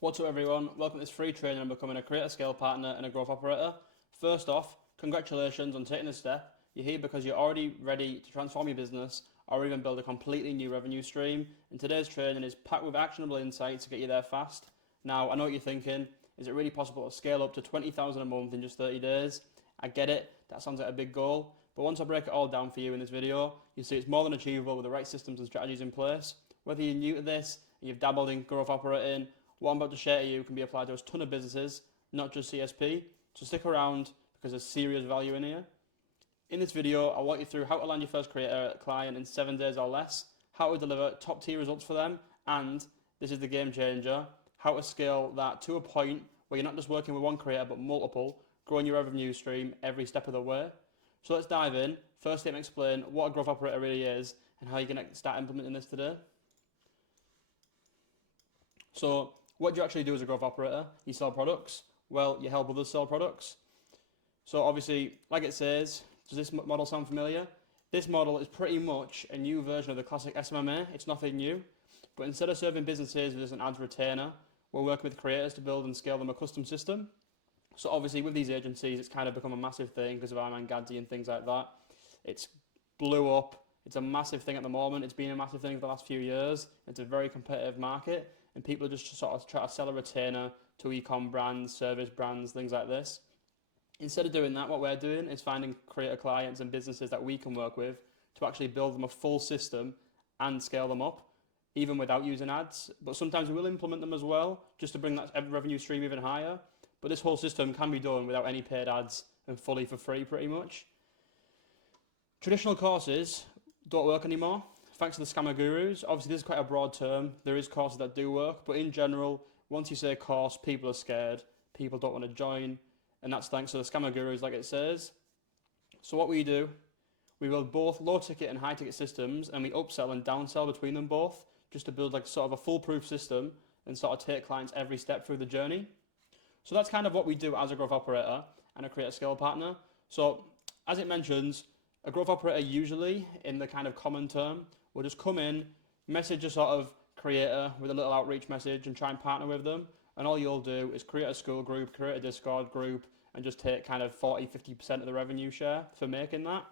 What's up everyone, welcome to this free training on becoming a creator scale partner and a growth operator. First off, congratulations on taking this step. You're here because you're already ready to transform your business or even build a completely new revenue stream. And today's training is packed with actionable insights to get you there fast. Now, I know what you're thinking, is it really possible to scale up to 20,000 a month in just 30 days? I get it, that sounds like a big goal, but once I break it all down for you in this video, you'll see it's more than achievable with the right systems and strategies in place. Whether you're new to this, and you've dabbled in growth operating, what I'm about to share to you can be applied to a ton of businesses, not just CSP, so stick around because there's serious value in here. In this video, I'll walk you through how to land your first creator client in 7 days or less, how to deliver top tier results for them, and, this is the game changer, how to scale that to a point where you're not just working with one creator but multiple, growing your revenue stream every step of the way. So let's dive in. First, let me explain what a growth operator really is and how you're going to start implementing this today. So, what do you actually do as a growth operator? You sell products. Well, you help others sell products. So obviously, like it says, does this model sound familiar? This model is pretty much a new version of the classic SMMA. It's nothing new. But instead of serving businesses with an ads retainer, we're working with creators to build and scale them a custom system. So obviously with these agencies, it's kind of become a massive thing because of Arman Gadzi and things like that. It's blew up. It's a massive thing at the moment. It's been a massive thing for the last few years. It's a very competitive market. And people are just sort of try to sell a retainer to e-com brands, service brands, things like this. Instead of doing that, what we're doing is finding creator clients and businesses that we can work with to actually build them a full system and scale them up, even without using ads. But sometimes we will implement them as well, just to bring that revenue stream even higher. But this whole system can be done without any paid ads and fully for free, pretty much. Traditional courses don't work anymore, thanks to the scammer gurus. Obviously, this is quite a broad term. There is courses that do work, but in general, once you say course, people are scared. People don't want to join, and that's thanks to the scammer gurus, like it says. So what we do, we build both low-ticket and high-ticket systems, and we upsell and downsell between them both, just to build like sort of a foolproof system and sort of take clients every step through the journey. So that's kind of what we do as a growth operator and a creator scale partner. So as it mentions, a growth operator usually, in the kind of common term, will just come in, message a sort of creator with a little outreach message and try and partner with them. And all you'll do is create a school group, create a Discord group, and just take kind of 40-50% of the revenue share for making that.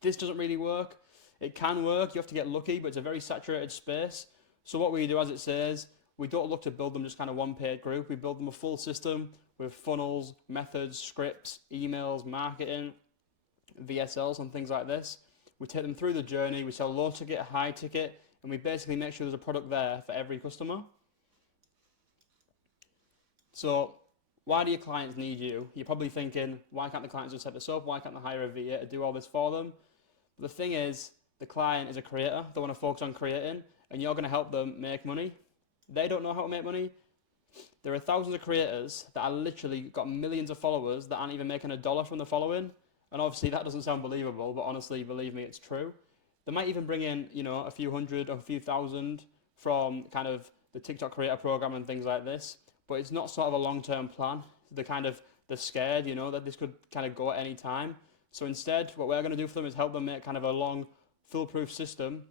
This doesn't really work. It can work, you have to get lucky, but it's a very saturated space. So what we do, as it says, we don't look to build them just kind of one paid group. We build them a full system with funnels, methods, scripts, emails, marketing, VSLs and things like this. We take them through the journey, we sell low ticket, high ticket, and we basically make sure there's a product there for every customer. So why do your clients need you? You're probably thinking, why can't the clients just set this up? Why can't they hire a VA to do all this for them? But the thing is, the client is a creator. They want to focus on creating, and you're going to help them make money. They don't know how to make money. There are thousands of creators that are literally got millions of followers that aren't even making a dollar from the following. And obviously that doesn't sound believable, but honestly, believe me, it's true. They might even bring in, a few hundred or a few thousand from kind of the TikTok creator program and things like this, but it's not sort of a long-term plan. They're scared, that this could kind of go at any time. So instead, what we're going to do for them is help them make kind of a long, foolproof system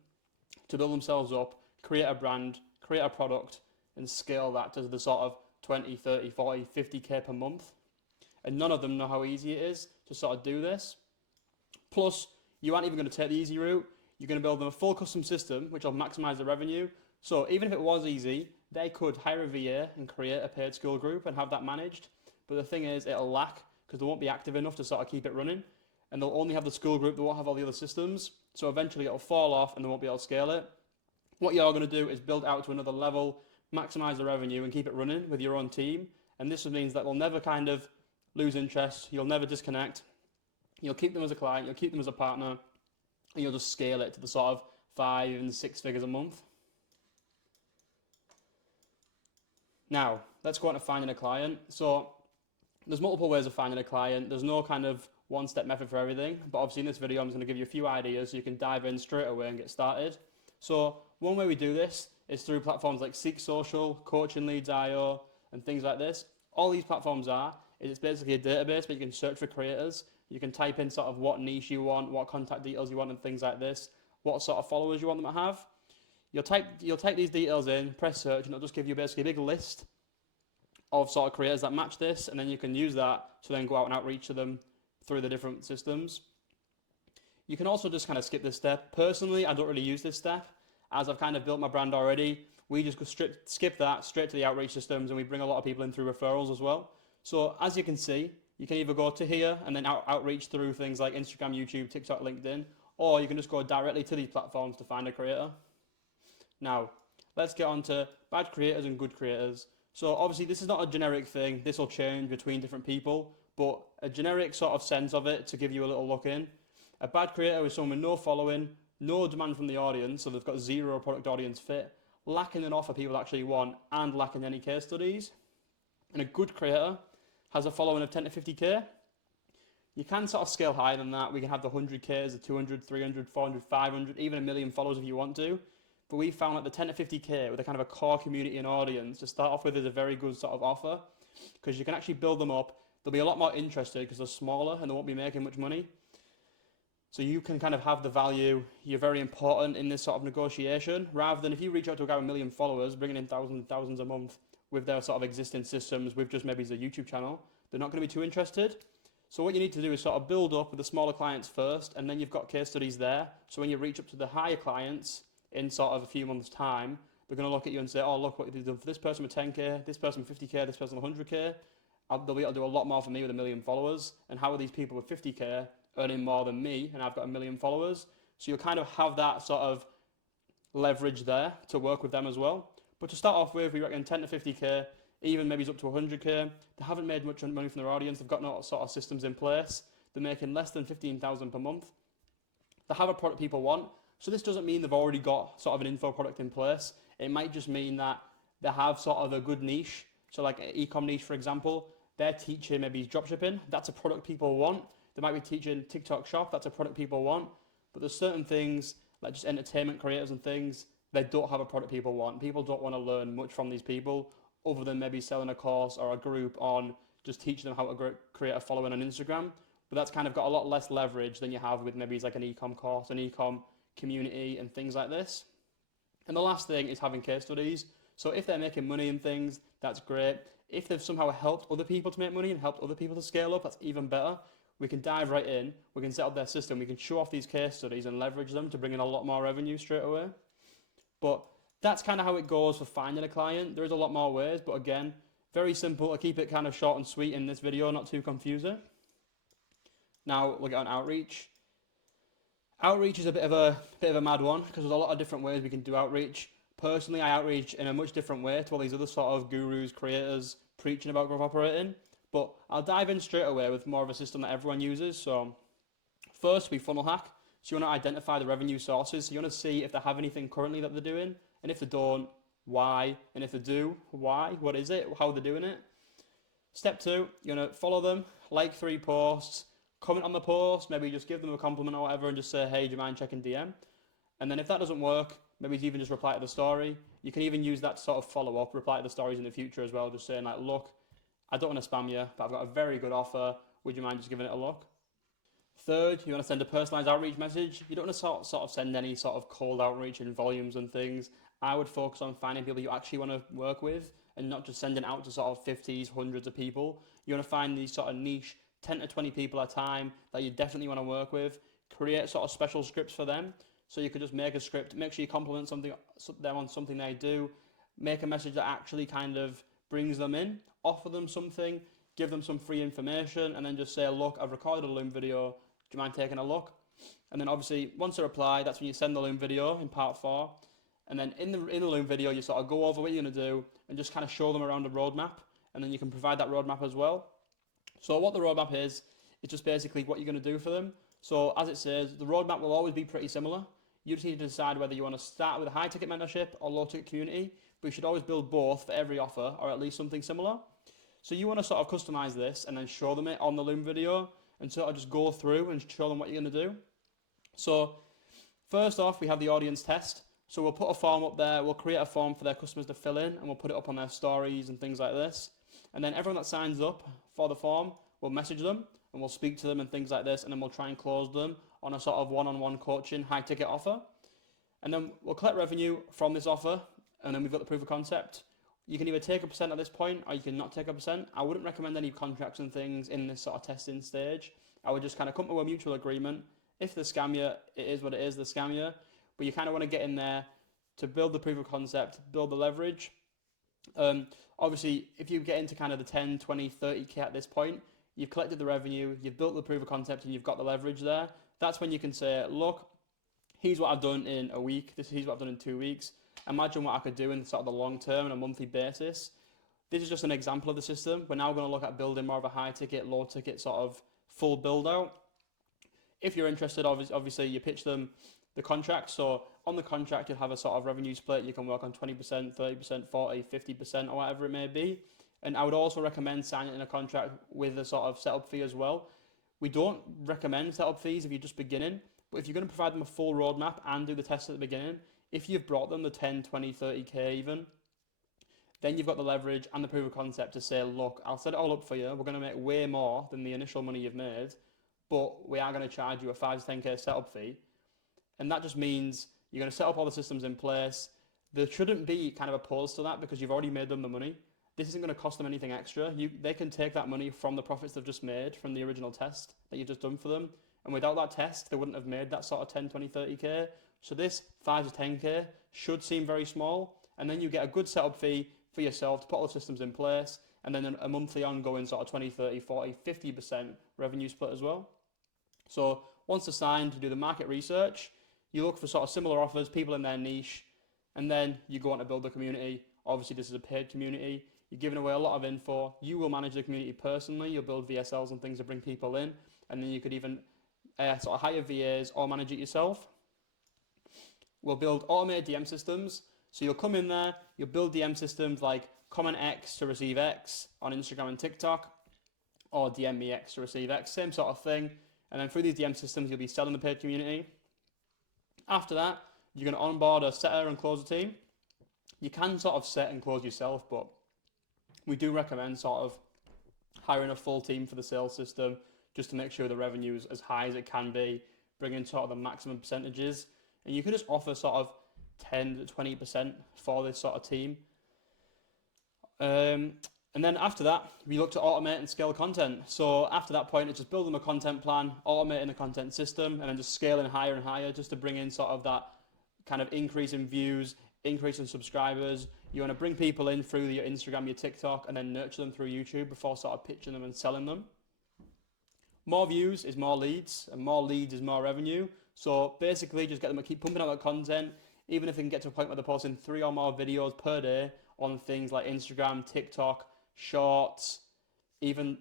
to build themselves up, create a brand, create a product, and scale that to the sort of 20, 30, 40, 50K per month. And none of them know how easy it is to sort of do this. Plus, you aren't even going to take the easy route. You're going to build them a full custom system, which will maximize the revenue. So even if it was easy, they could hire a VA and create a paid school group and have that managed. But the thing is, it'll lack because they won't be active enough to sort of keep it running. And they'll only have the school group, they won't have all the other systems. So eventually it'll fall off and they won't be able to scale it. What you're going to do is build out to another level, maximize the revenue and keep it running with your own team. And this means that they'll never kind of lose interest, you'll never disconnect. You'll keep them as a client, you'll keep them as a partner, and you'll just scale it to the sort of 5 and 6 figures a month. Now, let's go on to finding a client. So there's multiple ways of finding a client. There's no kind of one-step method for everything, but obviously in this video I'm just going to give you a few ideas so you can dive in straight away and get started. So one way we do this is through platforms like Seek Social, Coaching Leads.io, and things like this. All these platforms is it's basically a database where you can search for creators. You can type in sort of what niche you want, what contact details you want, and things like this, what sort of followers you want them to have. You'll take these details in, press search, and it'll just give you basically a big list of sort of creators that match this, and then you can use that to then go out and outreach to them through the different systems. You can also just kind of skip this step. Personally, I don't really use this step, as I've kind of built my brand already. We just go skip that straight to the outreach systems, and we bring a lot of people in through referrals as well. So as you can see, you can either go to here and then outreach through things like Instagram, YouTube, TikTok, LinkedIn, or you can just go directly to these platforms to find a creator. Now, let's get on to bad creators and good creators. So obviously this is not a generic thing. This will change between different people, but a generic sort of sense of it to give you a little look in. A bad creator is someone with no following, no demand from the audience, so they've got zero product audience fit, lacking an offer people actually want, and lacking any case studies. And a good creator has a following of 10 to 50k. You can sort of scale higher than that. We can have the 100Ks, the 200, 300, 400, 500, even a million followers if you want to. But we found that the 10 to 50k with a kind of a core community and audience to start off with is a very good sort of offer, because you can actually build them up. They'll be a lot more interested because they're smaller and they won't be making much money. So you can kind of have the value. You're very important in this sort of negotiation, rather than if you reach out to a guy with a million followers, bringing in thousands and thousands a month with their sort of existing systems, with just maybe a YouTube channel, they're not going to be too interested. So what you need to do is sort of build up with the smaller clients first, and then you've got case studies there. So when you reach up to the higher clients in sort of a few months' time, they're going to look at you and say, oh, look what you've done for this person with 10k, this person with 50k, this person with 100k. They'll be able to do a lot more for me with a million followers. And how are these people with 50k earning more than me, and I've got a million followers? So you'll kind of have that sort of leverage there to work with them as well. But to start off with, we reckon 10 to 50k, even maybe up to 100k. They haven't made much money from their audience. They've got no sort of systems in place. They're making less than 15,000 per month. They have a product people want. So this doesn't mean they've already got sort of an info product in place. It might just mean that they have sort of a good niche. So like an e-com niche, for example, they're teaching maybe dropshipping. That's a product people want. They might be teaching TikTok shop. That's a product people want. But there's certain things like just entertainment creators and things, they don't have a product people want. People don't want to learn much from these people other than maybe selling a course or a group on just teaching them how to create a following on Instagram. But that's kind of got a lot less leverage than you have with maybe like an e-com course, an e-com community and things like this. And the last thing is having case studies. So if they're making money and things, that's great. If they've somehow helped other people to make money and helped other people to scale up, that's even better. We can dive right in, we can set up their system, we can show off these case studies and leverage them to bring in a lot more revenue straight away. But that's kind of how it goes for finding a client. There is a lot more ways, but again, very simple. I keep it kind of short and sweet in this video, not too confusing. Now we'll get on outreach. Outreach is a bit of a mad one because there's a lot of different ways we can do outreach. Personally, I outreach in a much different way to all these other sort of gurus, creators preaching about growth operating. But I'll dive in straight away with more of a system that everyone uses. So first, we funnel hack. So you want to identify the revenue sources. So you want to see if they have anything currently that they're doing. And if they don't, why? And if they do, why? What is it? How are they doing it? Step two, you're going to follow them, like 3 posts, comment on the post, maybe just give them a compliment or whatever and just say, hey, do you mind checking DM? And then if that doesn't work, maybe even just reply to the story. You can even use that to sort of follow up, reply to the stories in the future as well, just saying like, look, I don't want to spam you, but I've got a very good offer. Would you mind just giving it a look? Third, you want to send a personalized outreach message. You don't want to sort of send any sort of cold outreach in volumes and things. I would focus on finding people you actually want to work with and not just sending out to sort of 50s, hundreds of people. You want to find these sort of niche 10 to 20 people at a time that you definitely want to work with. Create sort of special scripts for them. So you could just make a script, make sure you compliment them on something they do, make a message that actually kind of brings them in, offer them something, give them some free information, and then just say, look, I've recorded a Loom video, do you mind taking a look? And then obviously, once they reply, that's when you send the Loom video in part 4. And then in the Loom video, you sort of go over what you're going to do and just kind of show them around the roadmap, and then you can provide that roadmap as well. So what the roadmap is just basically what you're going to do for them. So as it says, the roadmap will always be pretty similar. You just need to decide whether you want to start with a high ticket mentorship or low ticket community, but you should always build both for every offer or at least something similar. So you want to sort of customize this and then show them it on the Loom video and sort of just go through and show them what you're going to do. So first off, we have the audience test. So we'll put a form up there, we'll create a form for their customers to fill in and we'll put it up on their stories and things like this. And then everyone that signs up for the form, we'll message them and we'll speak to them and things like this, and then we'll try and close them on a sort of one-on-one coaching high ticket offer. And then we'll collect revenue from this offer, and then we've got the proof of concept. You can either take a percent at this point, or you can not take a percent. I wouldn't recommend any contracts and things in this sort of testing stage. I would just kind of come to a mutual agreement. If they scam you, it is what it is, they scam you. But you kind of want to get in there to build the proof of concept, build the leverage. Obviously, if you get into kind of the 10, 20, 30K at this point, you've collected the revenue, you've built the proof of concept, and you've got the leverage there. That's when you can say, look, here's what I've done in a week, here's what I've done in 2 weeks. Imagine what I could do in sort of the long term on a monthly basis. This is just an example of the system. We're now going to look at building more of a high ticket, low ticket sort of full build out. If you're interested, obviously you pitch them the contract. So on the contract, you'll have a sort of revenue split. You can work on 20%, 30%, 40, 50%, or whatever it may be. And I would also recommend signing in a contract with a sort of setup fee as well. We don't recommend setup fees if you're just beginning, but if you're going to provide them a full roadmap and do the test at the beginning, if you've brought them the 10, 20, 30K even, then you've got the leverage and the proof of concept to say, look, I'll set it all up for you. We're going to make way more than the initial money you've made, but we are going to charge you a 5 to 10K setup fee. And that just means you're going to set up all the systems in place. They shouldn't be kind of opposed to that because you've already made them the money. This isn't going to cost them anything extra. They can take that money from the profits they've just made from the original test that you've just done for them. And without that test, they wouldn't have made that sort of 10, 20, 30K. So this 5 to 10K should seem very small. And then you get a good setup fee for yourself to put all the systems in place. And then a monthly ongoing sort of 20, 30, 40, 50% revenue split as well. So once they're signed, you do the market research. You look for sort of similar offers, people in their niche. And then you go on to build the community. Obviously, this is a paid community. You're giving away a lot of info. You will manage the community personally. You'll build VSLs and things to bring people in. And then you could even sort of hire VAs or manage it yourself. We'll build automated DM systems. So you'll come in there, you'll build DM systems like comment X to receive X on Instagram and TikTok, or DM me X to receive X, same sort of thing. And then through these DM systems, you'll be selling the paid community. After that, you're going to onboard a setter and closer team. You can sort of set and close yourself, but we do recommend sort of hiring a full team for the sales system just to make sure the revenue is as high as it can be, bring in sort of the maximum percentages. And you can just offer sort of 10 to 20% for this sort of team. And then after that, we look to automate and scale content. So after that point, it's just building a content plan, automating the content system, and then just scaling higher and higher just to bring in sort of that kind of increase in views, increase in subscribers. You want to bring people in through your Instagram, your TikTok, and then nurture them through YouTube before sort of pitching them and selling them. More views is more leads, and more leads is more revenue. So basically, just get them to keep pumping out that content, even if they can get to a point where they're posting 3 or more videos per day on things like Instagram, TikTok, Shorts, even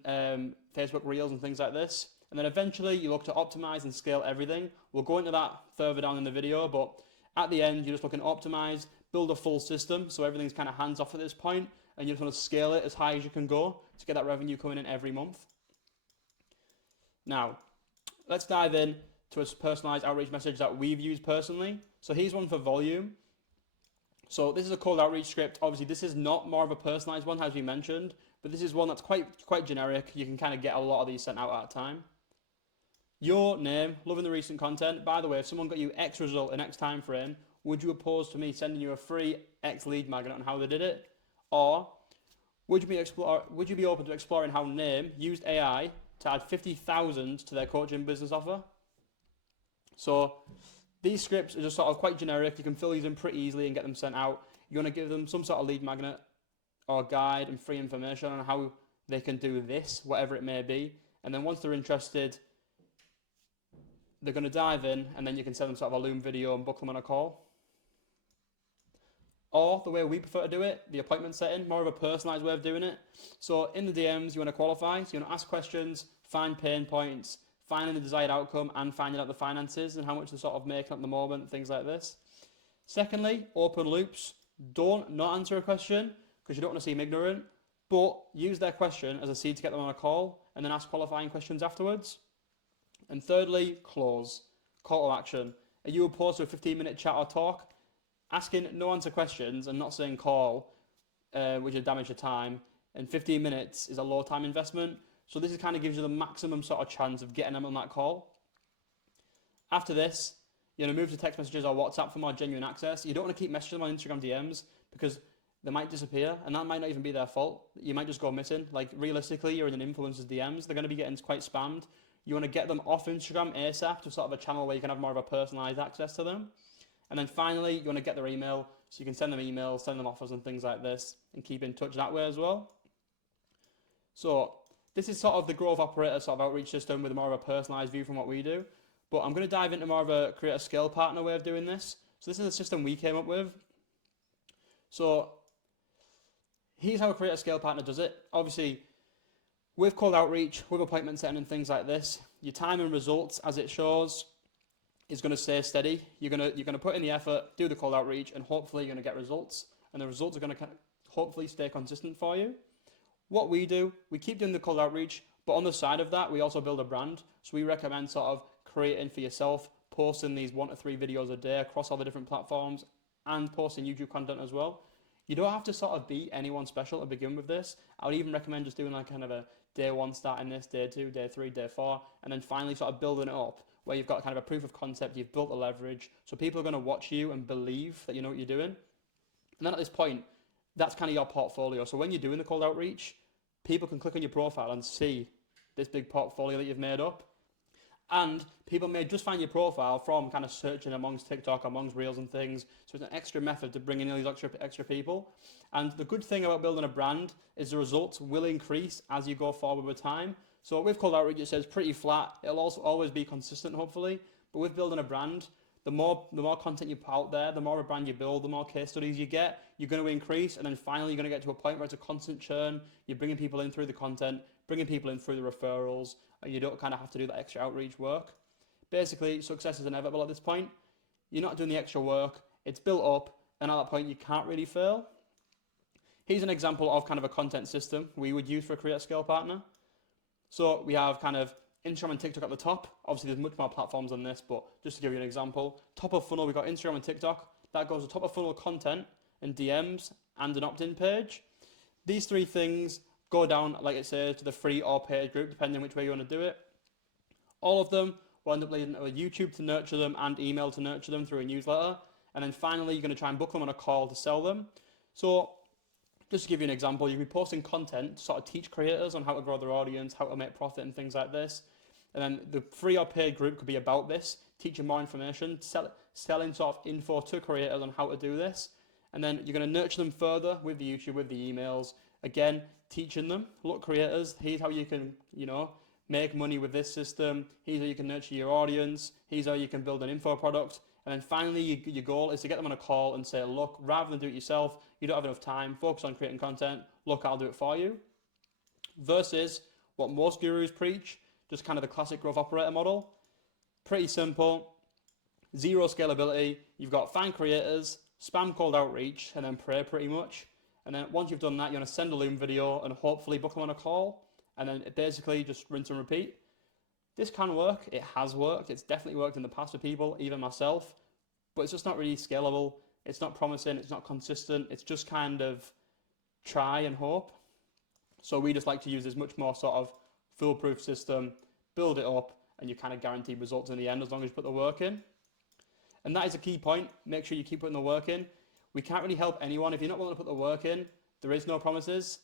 Facebook Reels and things like this. And then eventually, you look to optimize and scale everything. We'll go into that further down in the video, but at the end, you're just looking to optimize, build a full system, so everything's kind of hands-off at this point, and you just want to scale it as high as you can go to get that revenue coming in every month. Now, let's dive in to a personalized outreach message that we've used personally. So here's one for volume. So this is a cold outreach script. Obviously, this is not more of a personalized one, as we mentioned, but this is one that's quite generic. You can kind of get a lot of these sent out at a time. Your name, loving the recent content. By the way, if someone got you X result in X time frame, would you oppose to me sending you a free X lead magnet on how they did it? Or would you be open to exploring how Name used AI to add 50,000 to their coaching business offer? So these scripts are just sort of quite generic. You can fill these in pretty easily and get them sent out. You want to give them some sort of lead magnet or guide and free information on how they can do this, whatever it may be. And then once they're interested, they're going to dive in, and then you can send them sort of a Loom video and book them on a call. Or the way we prefer to do it, the appointment setting, more of a personalized way of doing it. So in the DMs, you want to qualify. So you want to ask questions, find pain points, finding the desired outcome, and finding out the finances and how much they're sort of making at the moment, things like this. Secondly, open loops. Don't not answer a question because you don't want to seem ignorant, but use their question as a seed to get them on a call and then ask qualifying questions afterwards. And thirdly, close. Call to action. Are you opposed to a 15-minute chat or talk? Asking no answer questions and not saying call, which would damage your time, and 15 minutes is a low time investment. So this kind of gives you the maximum sort of chance of getting them on that call. After this, You want to move to text messages or WhatsApp for more genuine access. You don't want to keep messaging them on Instagram DMs because they might disappear, and that might not even be their fault. You might just go missing. Like, realistically, you're in an influencer's DMs. They're going to be getting quite spammed. You want to get them off Instagram ASAP to sort of a channel where you can have more of a personalized access to them. And then finally, you want to get their email so you can send them emails, send them offers and things like this, and keep in touch that way as well. So this is sort of the Growth Operator sort of outreach system with more of a personalized view from what we do. But I'm going to dive into more of a create a scale partner way of doing this. So this is the system we came up with. So here's how a create a scale partner does it. Obviously, with cold outreach, with appointment setting and things like this, your time and results as it shows is going to stay steady. You're going to put in the effort, do the cold outreach, and hopefully you're going to get results. And the results are going to hopefully stay consistent for you. What we do, we keep doing the cold outreach, but on the side of that, we also build a brand. So we recommend sort of creating for yourself, posting these 1 to 3 videos a day across all the different platforms, and posting YouTube content as well. You don't have to sort of be anyone special to begin with this. I would even recommend just doing like kind of a day 1 starting this, day 2, day 3, day 4, and then finally sort of building it up where you've got kind of a proof of concept, you've built the leverage, so people are going to watch you and believe that you know what you're doing. And then at this point, that's kind of your portfolio. So when you're doing the cold outreach, people can click on your profile and see this big portfolio that you've made up. And people may just find your profile from kind of searching amongst TikTok, amongst Reels and things. So it's an extra method to bring in all these extra people. And the good thing about building a brand is the results will increase as you go forward with time. So with cold outreach, it says pretty flat. It'll also always be consistent, hopefully. But with building a brand, the more content you put out there, the more of a brand you build, the more case studies you get, you're going to increase. And then finally, you're going to get to a point where it's a constant churn. You're bringing people in through the content, bringing people in through the referrals, and you don't kind of have to do that extra outreach work. Basically, success is inevitable at this point. You're not doing the extra work. It's built up. And at that point, you can't really fail. Here's an example of kind of a content system we would use for a Create at Scale partner. So we have kind of Instagram and TikTok at the top. Obviously, there's much more platforms than this, but just to give you an example, top of funnel, we've got Instagram and TikTok. That goes to top of funnel content and DMs and an opt-in page. These 3 things go down, like it says, to the free or paid group, depending on which way you want to do it. All of them will end up leading to a YouTube to nurture them and email to nurture them through a newsletter. And then finally, you're going to try and book them on a call to sell them. So just to give you an example, you'll be posting content to sort of teach creators on how to grow their audience, how to make profit and things like this. And then the free or paid group could be about this, teaching more information, selling sort of info to creators on how to do this. And then you're going to nurture them further with the YouTube, with the emails. Again, teaching them, look creators, here's how you can, make money with this system. Here's how you can nurture your audience. Here's how you can build an info product. And then finally, your goal is to get them on a call and say, look, rather than do it yourself, you don't have enough time, focus on creating content, look, I'll do it for you. Versus what most gurus preach, just kind of the classic growth operator model. Pretty simple, 0 scalability. You've got find creators, spam cold outreach, and then pray pretty much. And then once you've done that, you want to send a Loom video and hopefully book them on a call. And then basically just rinse and repeat. This can work. It has worked. It's definitely worked in the past for people, even myself. But it's just not really scalable. It's not promising. It's not consistent. It's just kind of try and hope. So we just like to use this much more sort of foolproof system, build it up, and you kind of guarantee results in the end as long as you put the work in. And that is a key point. Make sure you keep putting the work in. We can't really help anyone. If you're not willing to put the work in, there is no promises.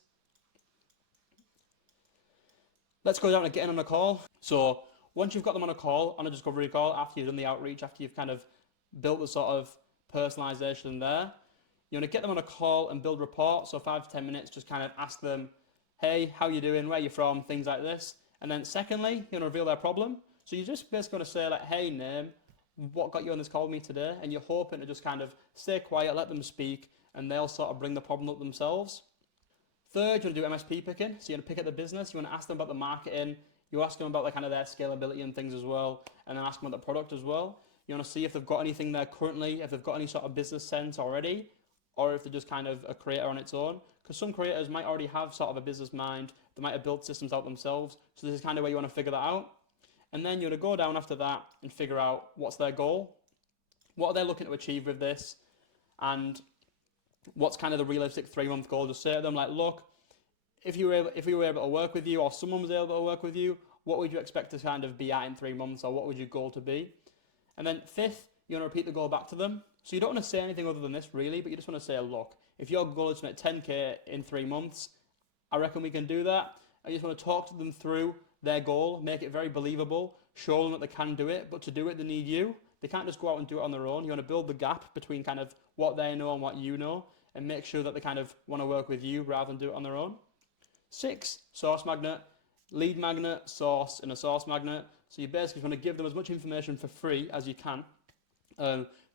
Let's go down to getting on a call. So once you've got them on a call, on a discovery call, after you've done the outreach, after you've kind of built the sort of personalization there, you want to get them on a call and build rapport. So 5 to 10 minutes, just kind of ask them, hey, how you doing? Where you from? Things like this. And then secondly, you want to reveal their problem. So you're just basically going to say like, hey, name, what got you on this call with me today? And you're hoping to just kind of stay quiet, let them speak, and they'll sort of bring the problem up themselves. Third, you want to do MSP picking. So you want to pick at the business. You want to ask them about the marketing. You ask them about the kind of their scalability and things as well, and then ask them about the product as well. You want to see if they've got anything there currently, if they've got any sort of business sense already, or if they're just kind of a creator on its own. Because some creators might already have sort of a business mind. They might have built systems out themselves. So this is kind of where you want to figure that out. And then you want to go down after that and figure out what's their goal. What are they looking to achieve with this? And what's kind of the realistic 3-month goal? Just say to them like, look, if we were able to work with you, or someone was able to work with you, what would you expect to kind of be at in 3 months, or what would your goal to be? And then fifth, you want to repeat the goal back to them. So you don't want to say anything other than this really, but you just want to say, look, if your goal is to make 10K in 3 months, I reckon we can do that. I just want to talk to them through their goal, make it very believable, show them that they can do it, but to do it, they need you. They can't just go out and do it on their own. You want to build the gap between kind of what they know and what you know, and make sure that they kind of want to work with you rather than do it on their own. 6, source magnet, lead magnet, source, and a source magnet. So you basically want to give them as much information for free as you can.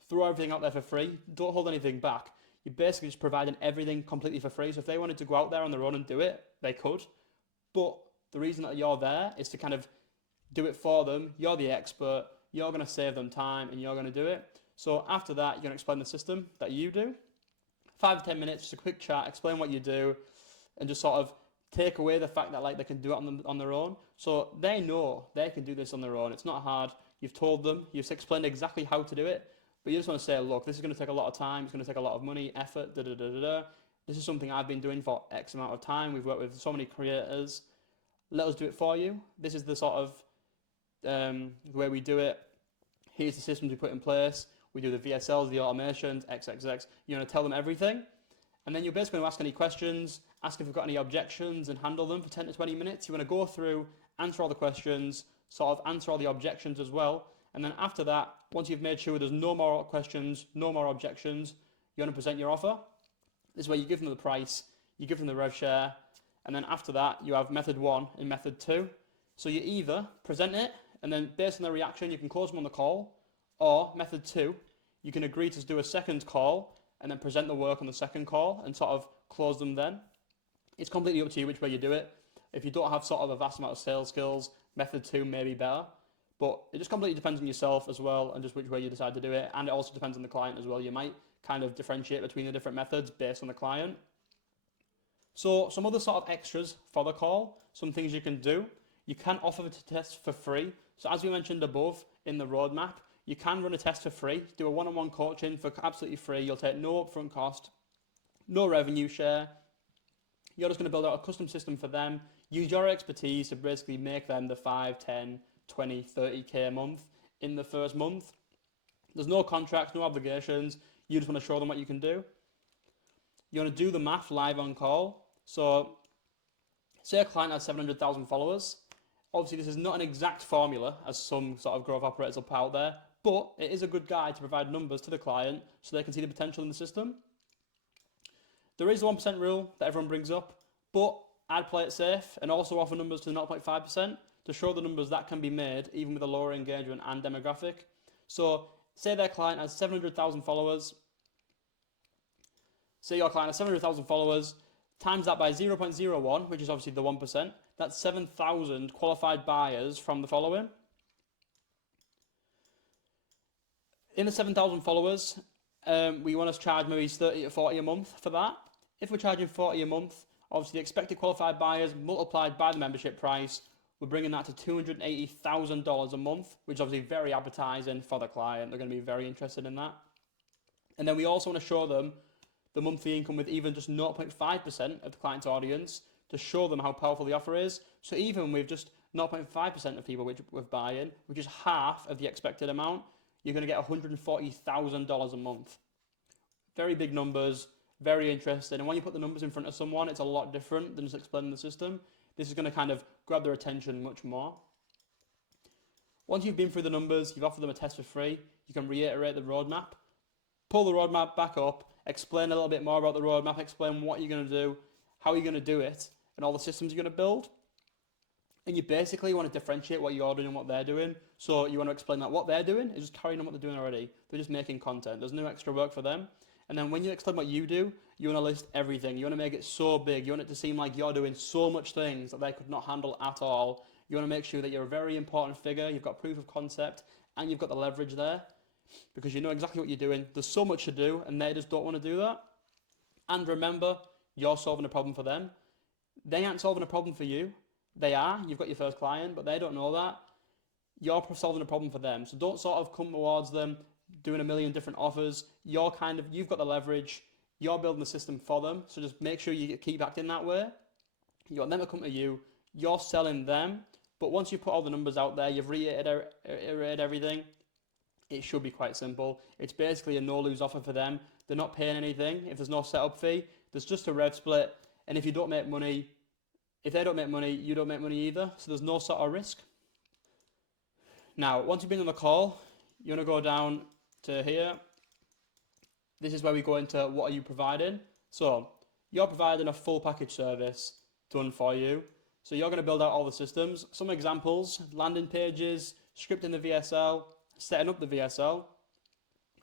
Throw everything out there for free. Don't hold anything back. You're basically just providing everything completely for free. So if they wanted to go out there on their own and do it, they could. But the reason that you're there is to kind of do it for them. You're the expert. You're going to save them time and you're going to do it. So after that, you're going to explain the system that you do. 5 to 10 minutes, just a quick chat, explain what you do, and just sort of take away the fact that like they can do it on their own. So they know they can do this on their own. It's not hard. You've told them, you've explained exactly how to do it, but you just want to say, look, this is going to take a lot of time. It's going to take a lot of money, effort, da da da da da. This is something I've been doing for X amount of time. We've worked with so many creators. Let us do it for you. This is the sort of the way we do it. Here's the systems we put in place. We do the VSLs, the automations, XXX. You're going to tell them everything. And then you're basically going to ask any questions, ask if you've got any objections, and handle them for 10 to 20 minutes. You want to go through, answer all the questions, sort of answer all the objections as well. And then after that, once you've made sure there's no more questions, no more objections, you want to present your offer. This is where you give them the price, you give them the rev share, and then after that, you have method 1 and method 2. So you either present it, and then based on their reaction, you can close them on the call, or method 2, you can agree to do a second call, and then present the work on the second call, and sort of close them then. It's completely up to you which way you do it. If you don't have sort of a vast amount of sales skills, method 2 may be better. But it just completely depends on yourself as well, and just which way you decide to do it. And it also depends on the client as well. You might kind of differentiate between the different methods based on the client. So some other sort of extras for the call, some things you can do. You can offer to test for free. So as we mentioned above in the roadmap, you can run a test for free, do a one-on-one coaching for absolutely free. You'll take no upfront cost, no revenue share. You're just going to build out a custom system for them. Use your expertise to basically make them the 5, 10, 20, 30K a month in the first month. There's no contracts, no obligations. You just want to show them what you can do. You want to do the math live on call. So say a client has 700,000 followers. Obviously, this is not an exact formula as some sort of growth operators will put out there, but it is a good guide to provide numbers to the client so they can see the potential in the system. There is the 1% rule that everyone brings up, but I'd play it safe and also offer numbers to the 0.5% to show the numbers that can be made even with a lower engagement and demographic. So say their client has 700,000 followers. Say your client has 700,000 followers, times that by 0.01, which is obviously the 1%. That's 7,000 qualified buyers from the following. In the 7,000 followers, we want to charge maybe 30 to 40 a month for that. If we're charging 40 a month, obviously the expected qualified buyers multiplied by the membership price, we're bringing that to $280,000 a month, which is obviously very appetizing for the client. They're going to be very interested in that. And then we also want to show them the monthly income with even just 0.5% of the client's audience to show them how powerful the offer is. So even with just 0.5% of people which we're buying, which is half of the expected amount, you're going to get $140,000 a month. Very big numbers, very interesting. And when you put the numbers in front of someone, it's a lot different than just explaining the system. This is going to kind of grab their attention much more. Once you've been through the numbers, you've offered them a test for free, you can reiterate the roadmap, pull the roadmap back up, explain a little bit more about the roadmap, explain what you're going to do, how you're going to do it, and all the systems you're going to build. And you basically want to differentiate what you're doing and what they're doing. So you want to explain that what they're doing is just carrying on what they're doing already. They're just making content. There's no extra work for them. And then when you explain what you do, you want to list everything. You want to make it so big. You want it to seem like you're doing so much things that they could not handle at all. You want to make sure that you're a very important figure. You've got proof of concept and you've got the leverage there because you know exactly what you're doing. There's so much to do and they just don't want to do that. And remember, you're solving a problem for them. They aren't solving a problem for you. They are. You've got your first client, but they don't know that. You're solving a problem for them. So don't sort of come towards them doing a million different offers. You've got the leverage. You're building the system for them. So just make sure you keep acting that way. You want them to come to you. You're selling them. But once you put all the numbers out there, you've reiterated everything. it should be quite simple. It's basically a no-lose offer for them. They're not paying anything. If there's no setup fee, there's just a rev split. And if you don't make money, if they don't make money, you don't make money either. So there's no sort of risk. Now, once you've been on the call, you're going to go down to here. This is where we go into what are you providing. So you're providing a full package service done for you. So you're going to build out all the systems. Some examples: landing pages, scripting the VSL, setting up the VSL,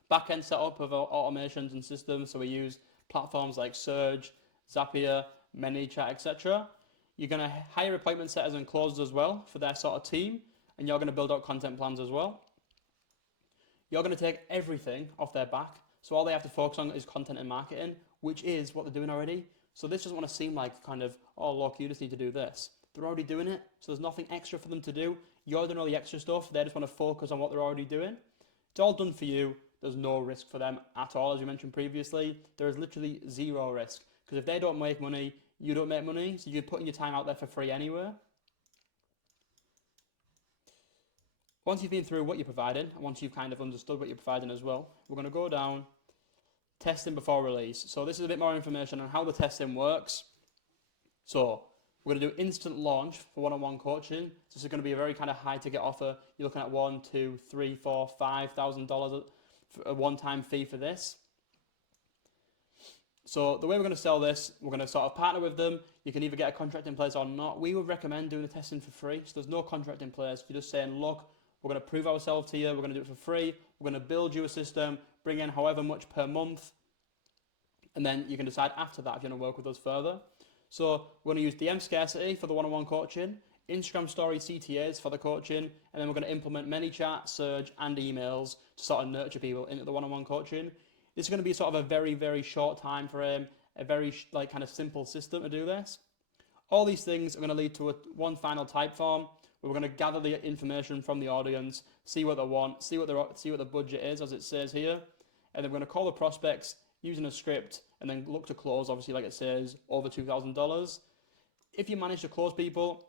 back-end setup of our automations and systems. So we use platforms like Surge, Zapier, ManyChat, etc. You're going to hire appointment setters and closers as well for their sort of team, and you're going to build out content plans as well. You're going to take everything off their back, so all they have to focus on is content and marketing, which is what they're doing already. So this doesn't want to seem like kind of, oh look, you just need to do this. They're already doing it, so there's nothing extra for them to do. You're doing all the extra stuff, they just want to focus on what they're already doing. It's all done for you. There's no risk for them at all, as we mentioned previously. There is literally zero risk, because if they don't make money, you don't make money, so you're putting your time out there for free anyway. Once you've been through what you're providing, and once you've kind of understood what you're providing as well, we're going to go down testing before release. So this is a bit more information on how the testing works. So we're going to do instant launch for one-on-one coaching. So this is going to be a very kind of high ticket offer. You're looking at $1, $2, $3, $4, $5,000 for a one-time fee for this. So the way we're going to sell this, we're going to sort of partner with them. You can either get a contract in place or not. We would recommend doing the testing for free. So there's no contract in place. You're just saying, look, we're going to prove ourselves to you. We're going to do it for free. We're going to build you a system, bring in however much per month. And then you can decide after that if you want to work with us further. So we're going to use DM scarcity for the one-on-one coaching, Instagram story CTAs for the coaching, and then we're going to implement ManyChat, Surge, and emails to sort of nurture people into the one-on-one coaching. This is going to be sort of a very, very short time frame, a very like kind of simple system to do this. All these things are going to lead to one final type form. We're going to gather the information from the audience, see what they want, see what the budget is, as it says here, and then we're going to call the prospects using a script, and then look to close, obviously, like it says, over $2,000. If you manage to close people,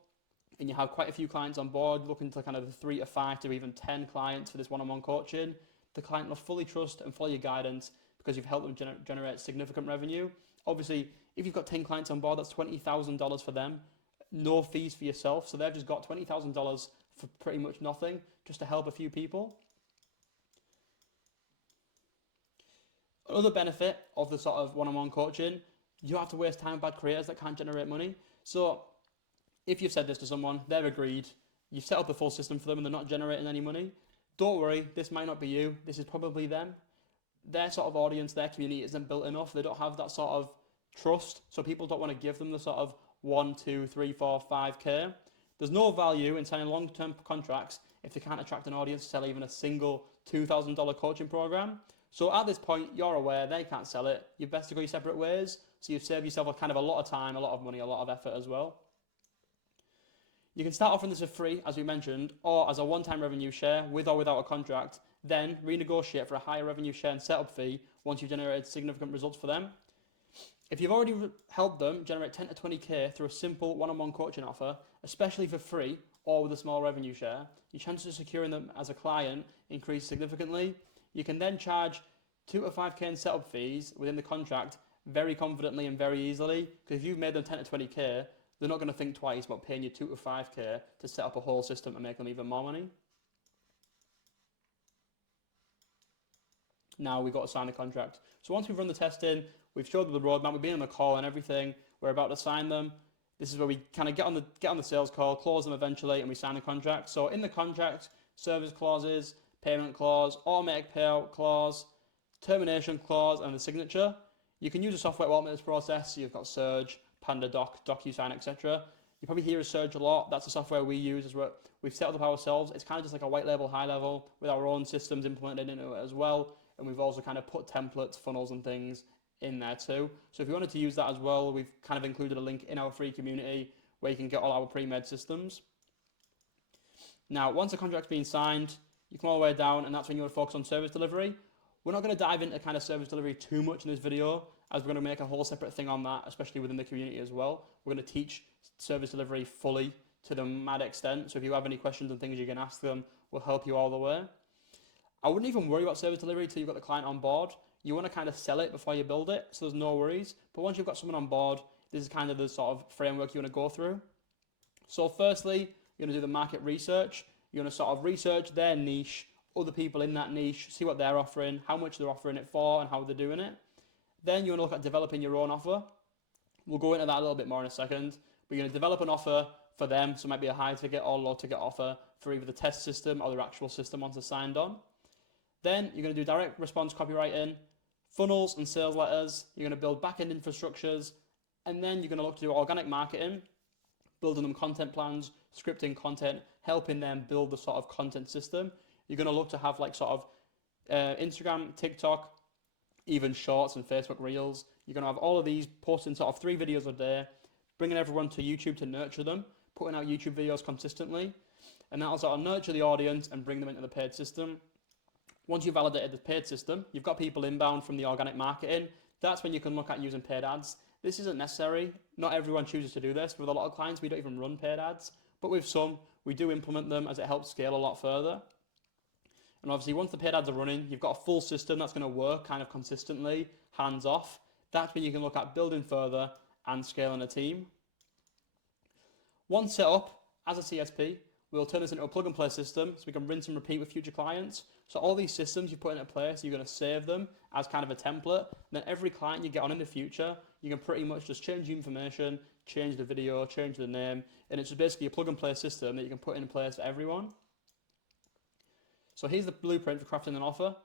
and you have quite a few clients on board, looking to kind of 3 to 5 to even 10 clients for this one-on-one coaching, the client will fully trust and follow your guidance because you've helped them generate significant revenue. Obviously, if you've got 10 clients on board, that's $20,000 for them. No fees for yourself, so they've just got $20,000 for pretty much nothing, just to help a few people. Another benefit of the sort of one-on-one coaching, you don't have to waste time with bad creators that can't generate money. So if you've said this to someone, they've agreed, you've set up the full system for them and they're not generating any money, don't worry, this might not be you, this is probably them. Their sort of audience, their community isn't built enough, they don't have that sort of trust, so people don't want to give them the sort of 1, 2, 3, 4, 5K. There's no value in signing long-term contracts if they can't attract an audience to sell even a single $2,000 coaching program. So at this point, you're aware they can't sell it. You're best to go your separate ways. So you've saved yourself a kind of a lot of time, a lot of money, a lot of effort as well. You can start offering this for free, as we mentioned, or as a one-time revenue share with or without a contract, then renegotiate for a higher revenue share and setup fee once you've generated significant results for them. If you've already helped them generate 10 to 20K through a simple one-on-one coaching offer, especially for free or with a small revenue share, your chances of securing them as a client increase significantly. You can then charge 2 to 5K in setup fees within the contract very confidently and very easily, because if you've made them 10 to 20K, they're not going to think twice about paying you 2 to 5K to set up a whole system and make them even more money. Now we've got to sign the contract. So once we've run the testing, we've showed them the roadmap, we've been on the call and everything, we're about to sign them. This is where we kind of get on the sales call, close them eventually, and we sign the contract. So in the contract, service clauses, payment clause, automatic payout clause, termination clause, and the signature. You can use a software to automate this process. So you've got Surge, PandaDoc, DocuSign, etc. You probably hear of Surge a lot. That's the software we use as well. We've set it up ourselves. It's kind of just like a white label, high level with our own systems implemented into it as well. And we've also kind of put templates, funnels, and things in there too. So if you wanted to use that as well, we've kind of included a link in our free community where you can get all our pre-made systems. Now, once the contract's been signed, you come all the way down, and that's when you want to focus on service delivery. We're not going to dive into kind of service delivery too much in this video, as we're going to make a whole separate thing on that, especially within the community as well. We're going to teach service delivery fully to the mad extent. So if you have any questions and things you can ask them, we'll help you all the way. I wouldn't even worry about service delivery until you've got the client on board. You want to kind of sell it before you build it, so there's no worries. But once you've got someone on board, this is kind of the sort of framework you want to go through. So firstly, you're going to do the market research. You're going to sort of research their niche, other people in that niche, see what they're offering, how much they're offering it for, and how they're doing it. Then you want to look at developing your own offer. We'll go into that a little bit more in a second. But you're going to develop an offer for them, so it might be a high ticket or low ticket offer for either the test system or their actual system once they're signed on. Then you're going to do direct response copywriting, funnels and sales letters. You're going to build back-end infrastructures, and then you're going to look to do organic marketing, building them content plans, scripting content, helping them build the sort of content system. You're going to look to have like sort of Instagram, TikTok, even shorts and Facebook Reels. You're going to have all of these posting sort of 3 videos a day, bringing everyone to YouTube to nurture them, putting out YouTube videos consistently, and that'll sort of nurture the audience and bring them into the paid system. Once you've validated the paid system, you've got people inbound from the organic marketing, that's when you can look at using paid ads. This isn't necessary. Not everyone chooses to do this. With a lot of clients, we don't even run paid ads, but with some, we do implement them as it helps scale a lot further. And obviously, once the paid ads are running, you've got a full system that's going to work kind of consistently, hands off. That's when you can look at building further and scaling a team. Once set up as a CSP, we'll turn this into a plug and play system so we can rinse and repeat with future clients. So all these systems you put into place, you're going to save them as kind of a template. And then every client you get on in the future, you can pretty much just change the information, change the video, change the name, and it's just basically a plug and play system that you can put in place for everyone. So here's the blueprint for crafting an offer.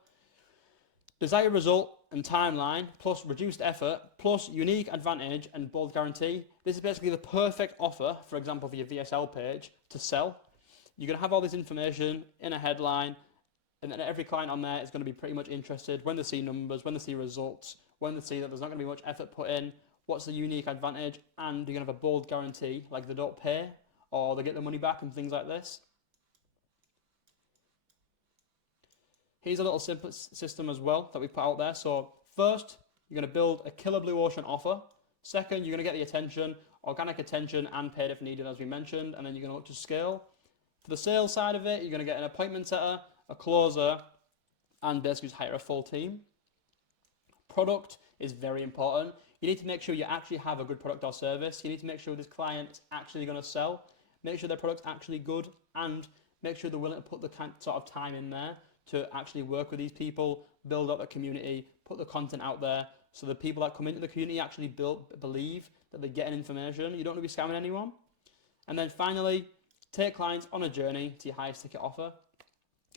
Desired result and timeline, plus reduced effort, plus unique advantage and bold guarantee. This is basically the perfect offer, for example, for your VSL page to sell. You're going to have all this information in a headline, and then every client on there is going to be pretty much interested when they see numbers, when they see results, when they see that there's not going to be much effort put in, what's the unique advantage, and you're going to have a bold guarantee, like they don't pay or they get the money back and things like this. Here's a little simple system as well that we put out there. So first, you're going to build a killer blue ocean offer. Second, you're going to get the attention, organic attention and paid if needed, as we mentioned, and then you're going to look to scale. For the sales side of it, you're going to get an appointment setter, a closer, and basically just hire a full team. Product is very important. You need to make sure you actually have a good product or service. You need to make sure this client's actually going to sell. Make sure their product's actually good, and make sure they're willing to put the sort of time in there to actually work with these people, build up the community, put the content out there, so the people that come into the community actually believe that they're getting information. You don't want to be scamming anyone. And then finally, take clients on a journey to your highest ticket offer.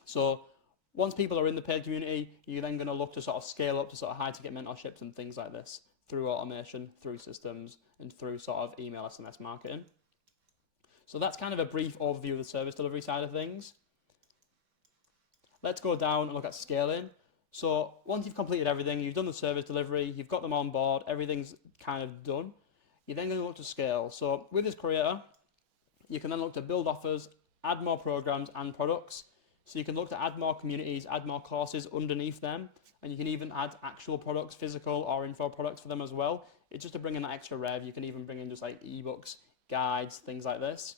So once people are in the paid community, you're then going to look to sort of scale up to sort of high ticket mentorships and things like this through automation, through systems, and through sort of email SMS marketing. So that's kind of a brief overview of the service delivery side of things. Let's go down and look at scaling. So once you've completed everything, you've done the service delivery, you've got them on board, everything's kind of done, you're then going to look to scale. So with this creator, you can then look to build offers, add more programs and products. So you can look to add more communities, add more courses underneath them, and you can even add actual products, physical or info products for them as well. It's just to bring in that extra rev. You can even bring in just like ebooks, guides, things like this.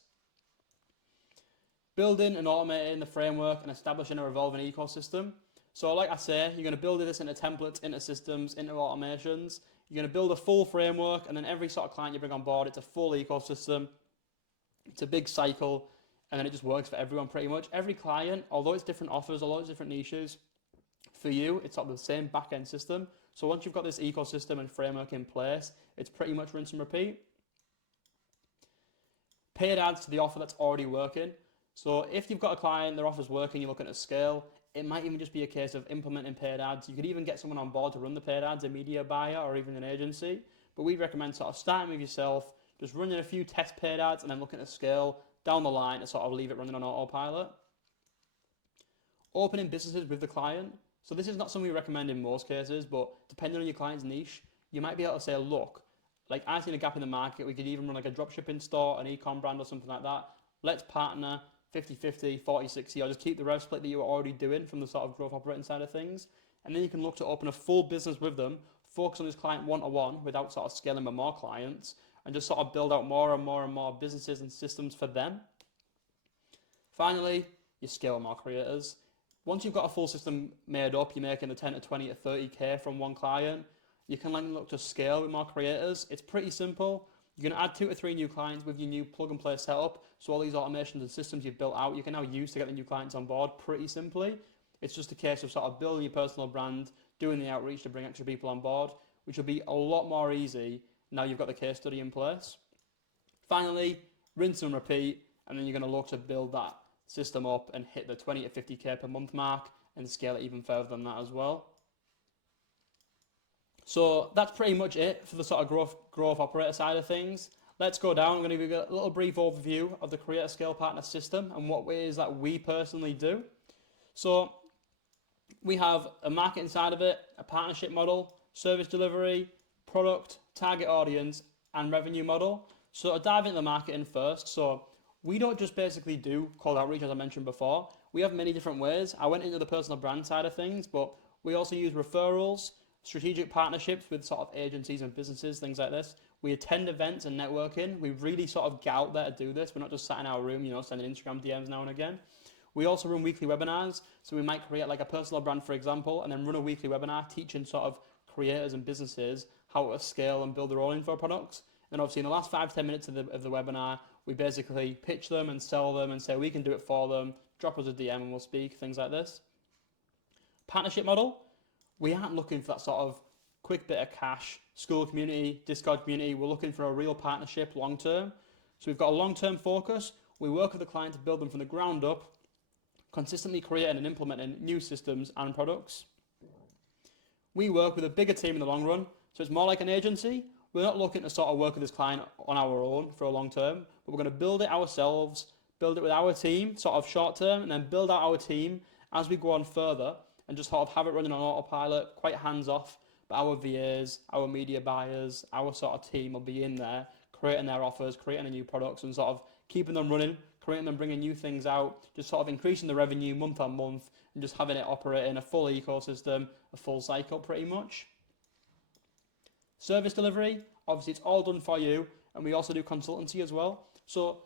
Building and automating the framework and establishing a revolving ecosystem. So like I say, you're going to build this into templates, into systems, into automations. You're going to build a full framework, and then every sort of client you bring on board, it's a full ecosystem. It's a big cycle, and then it just works for everyone pretty much. Every client, although it's different offers, although it's different niches, for you, it's sort of the same back-end system. So once you've got this ecosystem and framework in place, it's pretty much rinse and repeat. Paid ads to the offer that's already working. So if you've got a client, their offer's working, you're looking at scale, it might even just be a case of implementing paid ads. You could even get someone on board to run the paid ads, a media buyer or even an agency. But we recommend sort of starting with yourself, just running a few test paid ads and then looking at scale down the line and sort of leave it running on autopilot. Opening businesses with the client. So this is not something we recommend in most cases, but depending on your client's niche, you might be able to say, look, like I've seen a gap in the market, we could even run like a dropshipping store, an e-com brand or something like that. Let's partner 50-50, 40-60, or just keep the rev split that you were already doing from the sort of growth operating side of things. And then you can look to open a full business with them, focus on this client one-to-one without sort of scaling with more clients, and just sort of build out more and more and more businesses and systems for them. Finally, you scale more creators. Once you've got a full system made up, you're making the 10 to 20 to 30K from one client, you can then look to scale with more creators. It's pretty simple. You're going to add 2 to 3 new clients with your new plug and play setup. So all these automations and systems you've built out, you can now use to get the new clients on board pretty simply. It's just a case of sort of building your personal brand, doing the outreach to bring extra people on board, which will be a lot more easy now you've got the case study in place. Finally, rinse and repeat, and then you're going to look to build that system up and hit the 20 to 50K per month mark and scale it even further than that as well. So that's pretty much it for the sort of growth operator side of things. Let's go down. I'm going to give you a little brief overview of the Creator Scale Partner system and what ways that we personally do. So we have a marketing side of it, a partnership model, service delivery, product, target audience, and revenue model. So to dive into the marketing first, so we don't just basically do cold outreach, as I mentioned before. We have many different ways. I went into the personal brand side of things, but we also use referrals, strategic partnerships with sort of agencies and businesses, things like this. We attend events and networking. We really sort of get out there to do this. We're not just sat in our room, sending Instagram DMs now and again. We also run weekly webinars. So we might create like a personal brand, for example, and then run a weekly webinar teaching sort of creators and businesses how to scale and build their own info products. And obviously in the last 5 to 10 minutes of the webinar, we basically pitch them and sell them and say we can do it for them, drop us a DM and we'll speak, things like this. Partnership model, we aren't looking for that sort of quick bit of cash, school community, Discord community. We're looking for a real partnership long term. So we've got a long-term focus. We work with the client to build them from the ground up, consistently creating and implementing new systems and products. We work with a bigger team in the long run, so it's more like an agency. We're not looking to sort of work with this client on our own for a long term, but we're going to build it ourselves, build it with our team, sort of short term, and then build out our team as we go on further and just sort of have it running on autopilot, quite hands off. But our VAs, our media buyers, our sort of team will be in there, creating their offers, creating the new products and sort of keeping them running, creating them, bringing new things out, just sort of increasing the revenue month on month and just having it operate in a full ecosystem, a full cycle pretty much. Service delivery, obviously it's all done for you, and we also do consultancy as well. So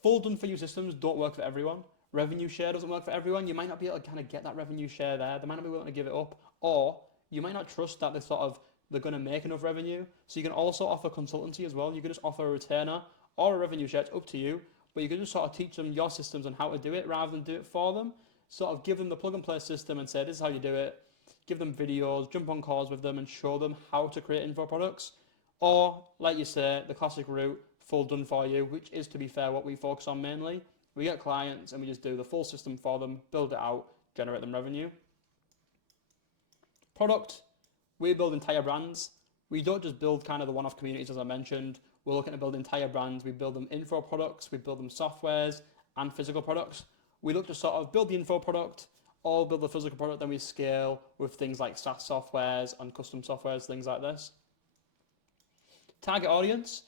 full done for you systems don't work for everyone. Revenue share doesn't work for everyone. You might not be able to kind of get that revenue share there. They might not be willing to give it up, or you might not trust that they're going to make enough revenue. So you can also offer consultancy as well. You can just offer a retainer or a revenue share. It's up to you, but you can just sort of teach them your systems and how to do it rather than do it for them. Sort of give them the plug and play system and say, this is how you do it. Give them videos, jump on calls with them and show them how to create info products. Or, like you say, the classic route, full done for you, which is, to be fair, what we focus on mainly. We get clients and we just do the full system for them, build it out, generate them revenue. Product, we build entire brands. We don't just build kind of the one-off communities, as I mentioned. We're looking to build entire brands. We build them info products, we build them softwares and physical products. We look to sort of build the info product, or build the physical product, then we scale with things like SaaS softwares and custom softwares, things like this. Target audience.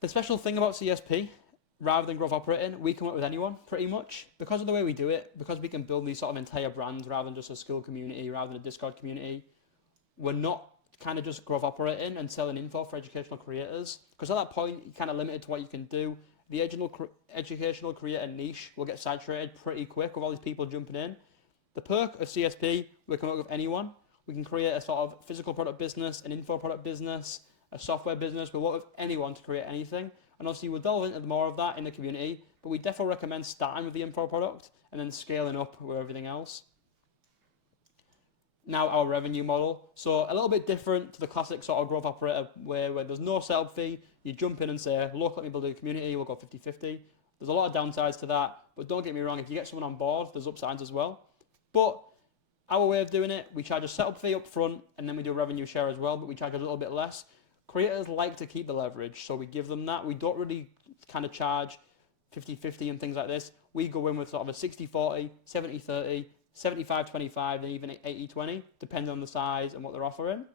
The special thing about CSP, rather than growth operating, we can work with anyone pretty much. Because of the way we do it, because we can build these sort of entire brands rather than just a school community, rather than a Discord community, we're not kind of just growth operating and selling info for educational creators. Because at that point, you're kind of limited to what you can do. The educational creator niche will get saturated pretty quick with all these people jumping in. The perk of CSP, we can work with anyone. We can create a sort of physical product business, an info product business, a software business. We'll work with anyone to create anything. And obviously we'll delve into more of that in the community, but we definitely recommend starting with the info product and then scaling up with everything else. Now our revenue model. So a little bit different to the classic sort of growth operator way where there's no setup fee. You jump in and say, look, let me build a community, we'll go 50-50. There's a lot of downsides to that, but don't get me wrong, if you get someone on board, there's upsides as well. But our way of doing it, we charge a setup fee up front and then we do a revenue share as well, but we charge a little bit less. Creators like to keep the leverage, so we give them that. We don't really kind of charge 50-50 and things like this. We go in with sort of a 60-40, 70-30, 75-25, and even 80-20, depending on the size and what they're offering.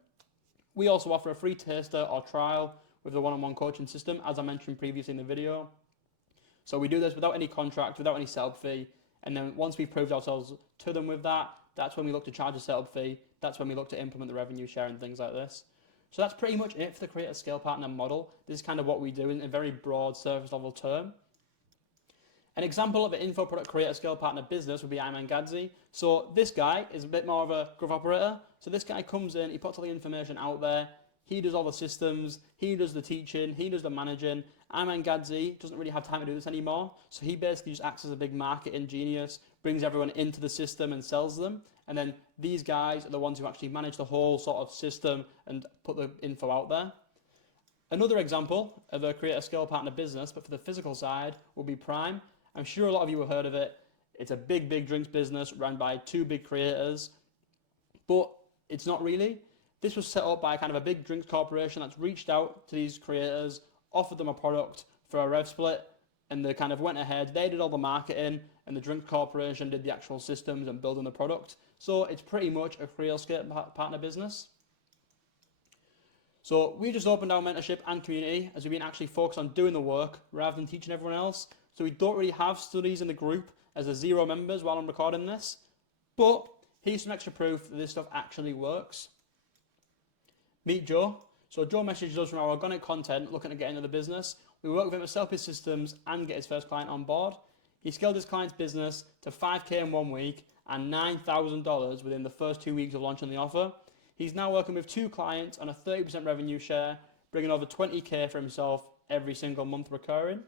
We also offer a free taster or trial with the one-on-one coaching system, as I mentioned previously in the video. So we do this without any contract, without any setup fee, and then once we've proved ourselves to them with that, that's when we look to charge a setup fee. That's when we look to implement the revenue share and things like this. So that's pretty much it for the Creator Scale Partner model. This is kind of what we do in a very broad surface level term. An example of an info product creator scale partner business would be Ayman Gadzi. So this guy is a bit more of a growth operator. So this guy comes in, he puts all the information out there, he does all the systems, he does the teaching, he does the managing. Ayman Gadzi doesn't really have time to do this anymore. So he basically just acts as a big marketing genius, brings everyone into the system and sells them. And then these guys are the ones who actually manage the whole sort of system and put the info out there. Another example of a creator scale partner business, but for the physical side, will be Prime. I'm sure a lot of you have heard of it. It's a big drinks business run by two big creators, but it's not really. This was set up by kind of a big drinks corporation that's reached out to these creators, offered them a product for a rev split, and they kind of went ahead. They did all the marketing, and the drinks corporation did the actual systems and building the product. So it's pretty much a creator scale partner business. So we just opened our mentorship and community as we've been actually focused on doing the work rather than teaching everyone else. So we don't really have studies in the group as there's 0 members while I'm recording this. But here's some extra proof that this stuff actually works. Meet Joe. So Joe messaged us from our organic content looking to get into the business. We work with him to set up his systems and get his first client on board. He scaled his client's business to $5K in 1 week and $9,000 within the first 2 weeks of launching the offer. He's now working with 2 clients on a 30% revenue share, bringing over $20K for himself every single month recurring.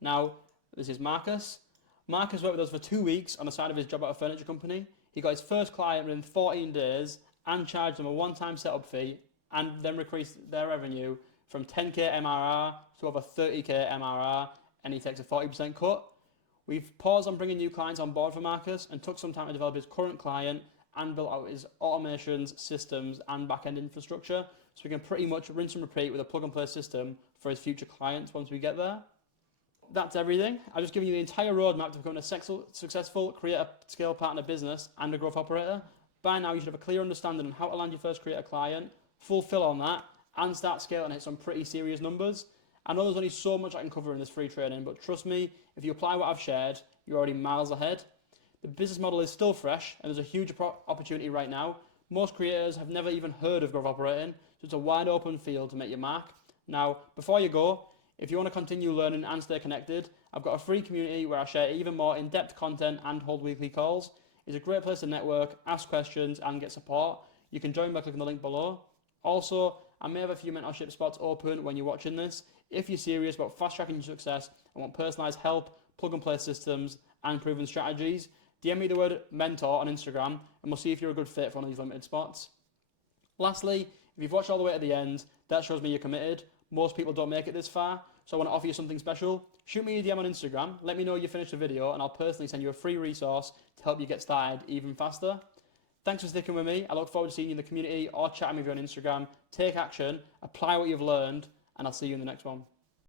Now, this is Marcus. Marcus worked with us for 2 weeks on the side of his job at a furniture company. He got his first client within 14 days and charged them a one-time setup fee and then increased their revenue from 10K MRR to over 30K MRR, and he takes a 40% cut. We've paused on bringing new clients on board for Marcus and took some time to develop his current client and built out his automations, systems, and back-end infrastructure, so we can pretty much rinse and repeat with a plug-and-play system for his future clients once we get there. That's everything. I've just given you the entire roadmap to becoming a successful creator scale partner business and a growth operator. By now, you should have a clear understanding on how to land your first creator client, fulfill on that, and start scaling and hit some pretty serious numbers. I know there's only so much I can cover in this free training, but trust me, if you apply what I've shared, you're already miles ahead. The business model is still fresh, and there's a huge opportunity right now. Most creators have never even heard of growth operating, so it's a wide open field to make your mark. Now, before you go, if you want to continue learning and stay connected, I've got a free community where I share even more in-depth content and hold weekly calls. It's a great place to network, ask questions, and get support. You can join by clicking the link below. Also, I may have a few mentorship spots open when you're watching this. If you're serious about fast-tracking your success and want personalised help, plug-and-play systems, and proven strategies, DM me the word mentor on Instagram, and we'll see if you're a good fit for one of these limited spots. Lastly, if you've watched all the way to the end, that shows me you're committed. Most people don't make it this far, so I want to offer you something special. Shoot me a DM on Instagram, let me know you finished the video, and I'll personally send you a free resource to help you get started even faster. Thanks for sticking with me. I look forward to seeing you in the community or chatting with you on Instagram. Take action, apply what you've learned, and I'll see you in the next one.